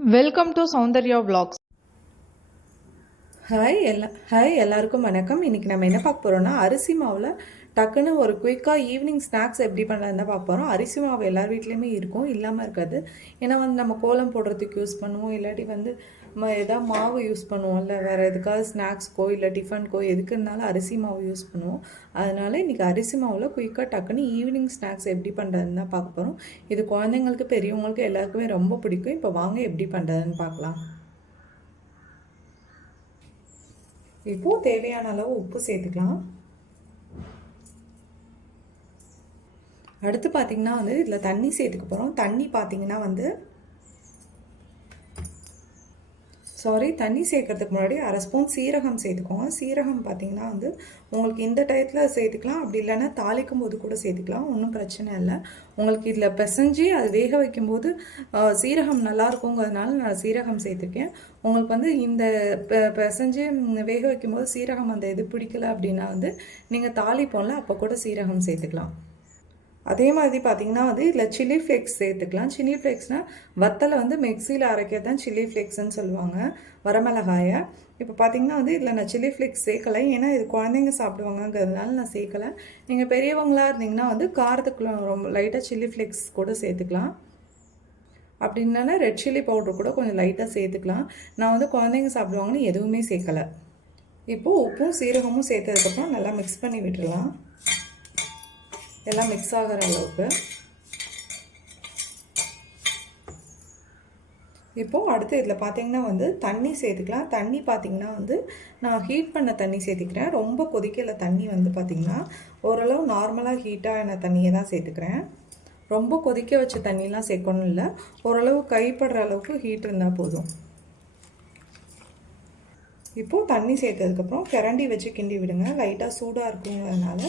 Welcome to Soundarya vlogs. Hi எல்லா hi எல்லாருக்கும் வணக்கம். இன்றைக்கி நம்ம என்ன பார்க்க போகிறோம்னா அரிசி மாவில் டக்குன்னு ஒரு குயிக்காக ஈவினிங் ஸ்நாக்ஸ் எப்படி பண்ணலான்னு தான் பார்க்க போகிறோம் அரிசி மாவு எல்லார் வீட்லேயுமே இருக்கும் இல்லாமல் இருக்காது. ஏன்னா வந்து நம்ம கோலம் போடுறதுக்கு யூஸ் பண்ணுவோம் இல்லாட்டி வந்து எதாவது மாவு யூஸ் பண்ணுவோம்ல வேறு எதுக்காவது ஸ்நாக்ஸ்க்கோ இல்லை டிஃபனுக்கோ எதுக்குனாலும் அரிசி மாவு யூஸ் பண்ணுவோம். அதனால் இன்றைக்கி அரிசி மாவில் குயிக்காக டக்குன்னு ஈவினிங் ஸ்நாக்ஸ் எப்படி பண்ணுறதுன்னு தான் பார்க்க போகிறோம் இது குழந்தைங்களுக்கு பெரியவங்களுக்கு எல்லாருக்குமே ரொம்ப பிடிக்கும். இப்போ வாங்க எப்படி பண்ணுறதுன்னு பார்க்கலாம். இப்போது தேவையான அளவு உப்பு சேர்த்துக்கலாம். அடுத்து பார்த்தீங்கன்னா வந்து இதில் தண்ணி சேர்த்துக்க போகிறோம் தண்ணி பார்த்தீங்கன்னா வந்து சாரி தண்ணி சேர்க்கறதுக்கு முன்னாடி அரை ஸ்பூன் சீரகம் சேர்த்துக்கோங்க. சீரகம் பார்த்தீங்கன்னா வந்து உங்களுக்கு இந்த டயத்தில் சேர்த்துக்கலாம். அப்படி இல்லைன்னா தாளிக்கும் போது கூட சேர்த்துக்கலாம். ஒன்றும் பிரச்சனை இல்லை. உங்களுக்கு இதில் பிசைஞ்சு அது வேக வைக்கும்போது சீரகம் நல்லா இருக்குங்கிறதுனால நான் சீரகம் சேர்த்துருக்கேன். உங்களுக்கு வந்து இந்த பிசைஞ்சு வேக வைக்கும்போது சீரகம் அந்த இது பிடிக்கல அப்படின்னா வந்து நீங்கள் தாளிப்போம்ல அப்போ கூட சீரகம் சேர்த்துக்கலாம். அதே மாதிரி பார்த்தீங்கன்னா வந்து இதில் சில்லி ஃப்ளேக்ஸ் சேர்த்துக்கலாம். சில்லி ஃப்ளேக்ஸ்னால் வத்தலை வந்து மிக்சியில் அரைக்கிறது தான் சில்லி ஃப்ளேக்ஸ்ன்னு சொல்லுவாங்க வரமிளகாயை. இப்போ பார்த்தீங்கன்னா வந்து இதில் நான் சில்லி ஃப்ளேக்ஸ் சேர்க்கலை. ஏன்னா இது குழந்தைங்க சாப்பிடுவாங்கங்கிறதுனால நான் சேர்க்கலை. நீங்கள் பெரியவங்களாக இருந்தீங்கன்னா வந்து காரத்துக்குள்ள ரொம்ப லைட்டாக சில்லி ஃப்ளேக்ஸ் கூட சேர்த்துக்கலாம். அப்படி இல்லைன்னா ரெட் சில்லி பவுடர் கூட கொஞ்சம் லைட்டாக சேர்த்துக்கலாம். நான் வந்து குழந்தைங்க சாப்பிடுவாங்கன்னு எதுவுமே சேர்க்கலை. இப்போது உப்பும் சீரகமும் சேர்த்ததுக்கப்புறம் நல்லா மிக்ஸ் பண்ணி விட்டுடலாம். எல்லாம் மிக்ஸ் ஆகிற அளவுக்கு. இப்போது அடுத்து இதில் பார்த்தீங்கன்னா வந்து தண்ணி சேர்த்துக்கலாம். தண்ணி பார்த்திங்கன்னா வந்து நான் ஹீட் பண்ண தண்ணி சேர்த்துக்கிறேன். ரொம்ப கொதிக்கல தண்ணி வந்து பார்த்திங்கன்னா ஓரளவு நார்மலாக ஹீட்டான தண்ணியை தான் சேர்த்துக்கிறேன். ரொம்ப கொதிக்க வச்ச தண்ணிலாம் சேர்க்கணும் இல்லை. ஓரளவு கைப்படுற அளவுக்கு ஹீட் இருந்தால் போதும். இப்போது தண்ணி சேர்த்ததுக்கப்புறம் கரண்டி வச்சு கிண்டி விடுங்க. லைட்டாக சூடாக இருக்குங்கிறதுனால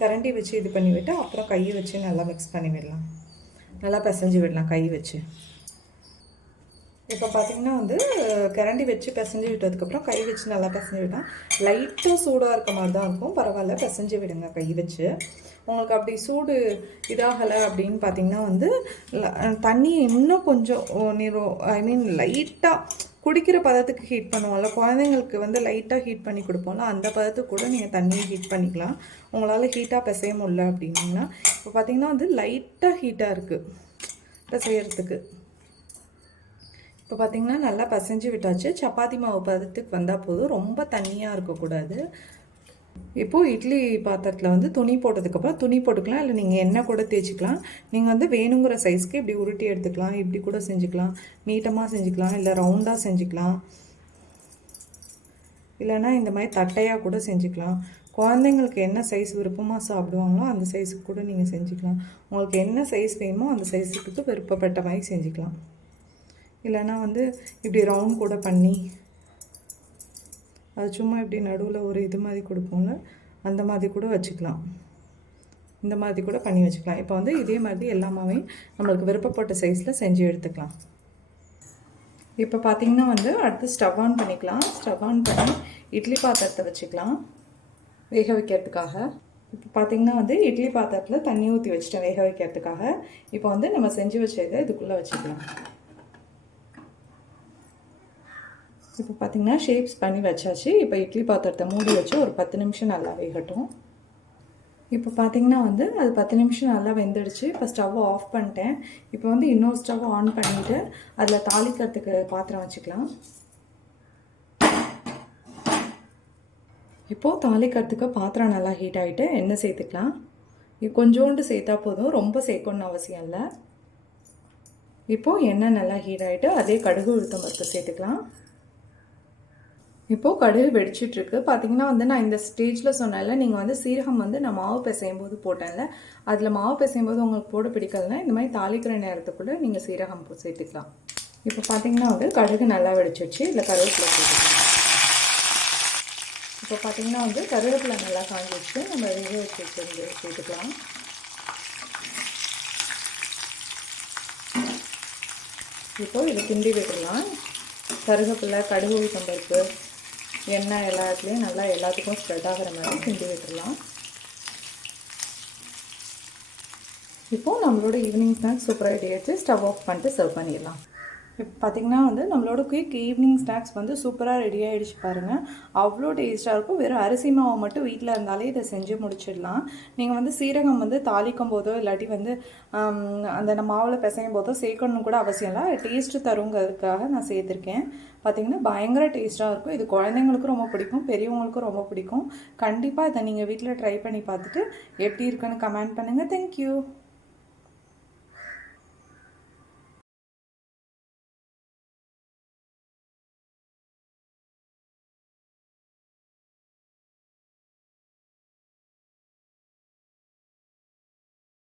கரண்டி வச்சு இது பண்ணிவிட்டு அப்புறம் கையை வச்சு நல்லா மிக்ஸ் பண்ணி விடலாம். நல்லா பிசைஞ்சு விடலாம் கை வச்சு. இப்போ பார்த்தீங்கன்னா வந்து கரண்டி வச்சு பிசைஞ்சு விட்டதுக்கப்புறம் கை வச்சு நல்லா பிசைஞ்சு விட்டால் லைட்டாக சூடாக இருக்க மாதிரி தான் இருக்கும். பரவாயில்ல பிசைஞ்சு விடுங்க கை வச்சு. உங்களுக்கு அப்படி சூடு இதாகலை அப்படின்னு பார்த்தீங்கன்னா வந்து தண்ணி இன்னும் கொஞ்சம் நீரோ ஐ மீன் லைட்டாக குடிக்கிற பதத்துக்கு ஹீட் பண்ணுவோம்ல குழந்தைங்களுக்கு வந்து லைட்டாக ஹீட் பண்ணி கொடுப்போம்ல அந்த பதத்துக்கு கூட நீங்கள் தண்ணியை ஹீட் பண்ணிக்கலாம். உங்களால் ஹீட்டாக பிசைய முடியல அப்படின்னா இப்போ பார்த்தீங்கன்னா வந்து லைட்டாக ஹீட்டாக இருக்குது பிசையறதுக்கு. இப்போ பார்த்தீங்கன்னா நல்லா பசைஞ்சு விட்டாச்சு. சப்பாத்தி மாவு பதத்துக்கு வந்தால் போதும். ரொம்ப தண்ணியாக இருக்கக்கூடாது. இப்போது இட்லி பாத்திரத்தில் வந்து துணி போட்டதுக்கப்புறம் துணி போட்டுக்கலாம். இல்லை நீங்கள் எண்ணெய் கூட தேய்ச்சிக்கலாம். நீங்கள் வந்து வேணுங்கிற சைஸ்க்கு இப்படி உருட்டி எடுத்துக்கலாம். இப்படி கூட செஞ்சுக்கலாம். நீட்டமாக செஞ்சுக்கலாம். இல்லை ரவுண்டாக செஞ்சுக்கலாம். இல்லைன்னா இந்த மாதிரி தட்டையாக கூட செஞ்சுக்கலாம். குழந்தைங்களுக்கு என்ன சைஸ் விருப்பமாக சாப்பிடுவாங்களோ அந்த சைஸுக்கு கூட நீங்கள் செஞ்சுக்கலாம். உங்களுக்கு என்ன சைஸ் வேணுமோ அந்த சைஸுக்கு விருப்பப்பட்ட மாதிரி செஞ்சுக்கலாம். இல்லைன்னா வந்து இப்படி ரவுண்ட் கூட பண்ணி அது சும்மா இப்படி நடுவில் ஒரு இது மாதிரி கொடுப்போம்னு அந்த மாதிரி கூட வச்சுக்கலாம். இந்த மாதிரி கூட பண்ணி வச்சுக்கலாம். இப்போ வந்து இதே மாதிரி எல்லாமே நம்மளுக்கு விருப்பப்பட்ட சைஸில் செஞ்சு எடுத்துக்கலாம். இப்போ பார்த்திங்கன்னா வந்து அடுத்து ஸ்டவ் ஆன் பண்ணிக்கலாம். ஸ்டவ் ஆன் பண்ணி இட்லி பாத்திரத்தை வச்சுக்கலாம். வேக வைக்கிறதுக்காக. இப்போ பார்த்தீங்கன்னா வந்து இட்லி பாத்திரத்தில் தண்ணி ஊற்றி வச்சுட்டேன் வேக வைக்கிறதுக்காக. இப்போ வந்து நம்ம செஞ்சு வச்ச இதை இதுக்குள்ளே வச்சுக்கலாம். இப்போ பார்த்தீங்கன்னா ஷேப்ஸ் பண்ணி வச்சாச்சு. இப்போ இட்லி பாத்திரத்தை மூடி வச்சு ஒரு பத்து நிமிஷம் நல்லா வேகட்டும். இப்போ பார்த்தீங்கன்னா வந்து அது பத்து நிமிஷம் நல்லா வெந்துடுச்சு. இப்போ ஸ்டவ்வை ஆஃப் பண்ணிட்டேன். இப்போ வந்து இன்னொரு ஸ்டவ் ஆன் பண்ணிவிட்டு அதில் தாளிக்கிறதுக்கு பாத்திரம் வச்சுக்கலாம். இப்போது தாளிக்கிறதுக்கு பாத்திரம் நல்லா ஹீட் ஆகிட்டு எண்ணெய் சேர்த்துக்கலாம். இது கொஞ்சோண்டு சேர்த்தா போதும். ரொம்ப சேர்க்கணும்னு அவசியம் இல்லை. இப்போது எண்ணெய் நல்லா ஹீட் ஆகிட்டு அதே கடுகு உளுத்தம் பருப்பு சேர்த்துக்கலாம். இப்போது கடுகு வெடிச்சிட்ருக்கு. பார்த்தீங்கன்னா வந்து நான் இந்த ஸ்டேஜில் சொன்னேன்ல நீங்கள் வந்து சீரகம் வந்து நான் மாவு பிசையும் போது போட்டேன்ல. அதில் மாவு பிசையும் போது உங்களுக்கு போட பிடிக்கலனா இந்த மாதிரி தாளிக்கிற நேரத்துக்குள்ள நீங்கள் சீரகம் சேர்த்துக்கலாம். இப்போ பார்த்தீங்கன்னா வந்து கடுகு நல்லா வெடிச்சிருச்சு. இதில் கருவேப்பிலை சேர்த்துக்கலாம். இப்போ பார்த்தீங்கன்னா வந்து கருவேப்பிலை நல்லா காஞ்சிச்சு நம்ம வேக வச்சு வச்சிருந்து சேர்த்துக்கலாம். இப்போ இதை கிண்டி விட்டுடலாம். கருவேப்பிலை கடுகு உளுத்தம் பருப்பு எண்ணெய் எல்லா இடத்துலையும் நல்லா எல்லாத்துக்கும் ஸ்ப்ரெட் ஆகிற மாதிரி கிண்டி விட்டுடலாம். இப்போது நம்மளோட ஈவினிங் ஸ்நாக்ஸ் சூப்பராக ரெடி ஆச்சு ஸ்டவ் ஆஃப் பண்ணிட்டு சர்வ் பண்ணிடலாம். இப்போ பார்த்தீங்கன்னா வந்து நம்மளோட குயிக் ஈவினிங் ஸ்நாக்ஸ் வந்து சூப்பராக ரெடி ஆகிடுச்சு பாருங்கள் அவ்வளோ டேஸ்ட்டாக இருக்கும். வெறும் அரிசி மாவு மட்டும் வீட்டில் இருந்தாலே இதை செஞ்சு முடிச்சிடலாம். நீங்கள் வந்து சீரகம் வந்து தாளிக்கும் போதோ இல்லாட்டி வந்து அந்த நம்ம மாவில் பிசையும் போதோ சேர்க்கணும் கூட அவசியம் இல்லை. டேஸ்ட்டு தருங்கிறதுக்காக நான் சேர்த்துருக்கேன். பார்த்தீங்கன்னா பயங்கர டேஸ்ட்டாக இருக்கும். இது குழந்தைங்களுக்கும் ரொம்ப பிடிக்கும். பெரியவங்களுக்கும் ரொம்ப பிடிக்கும். கண்டிப்பாக இதை நீங்கள் வீட்டில் ட்ரை பண்ணி பார்த்துட்டு எப்படி இருக்குன்னு கமெண்ட் பண்ணுங்கள் தேங்க்யூ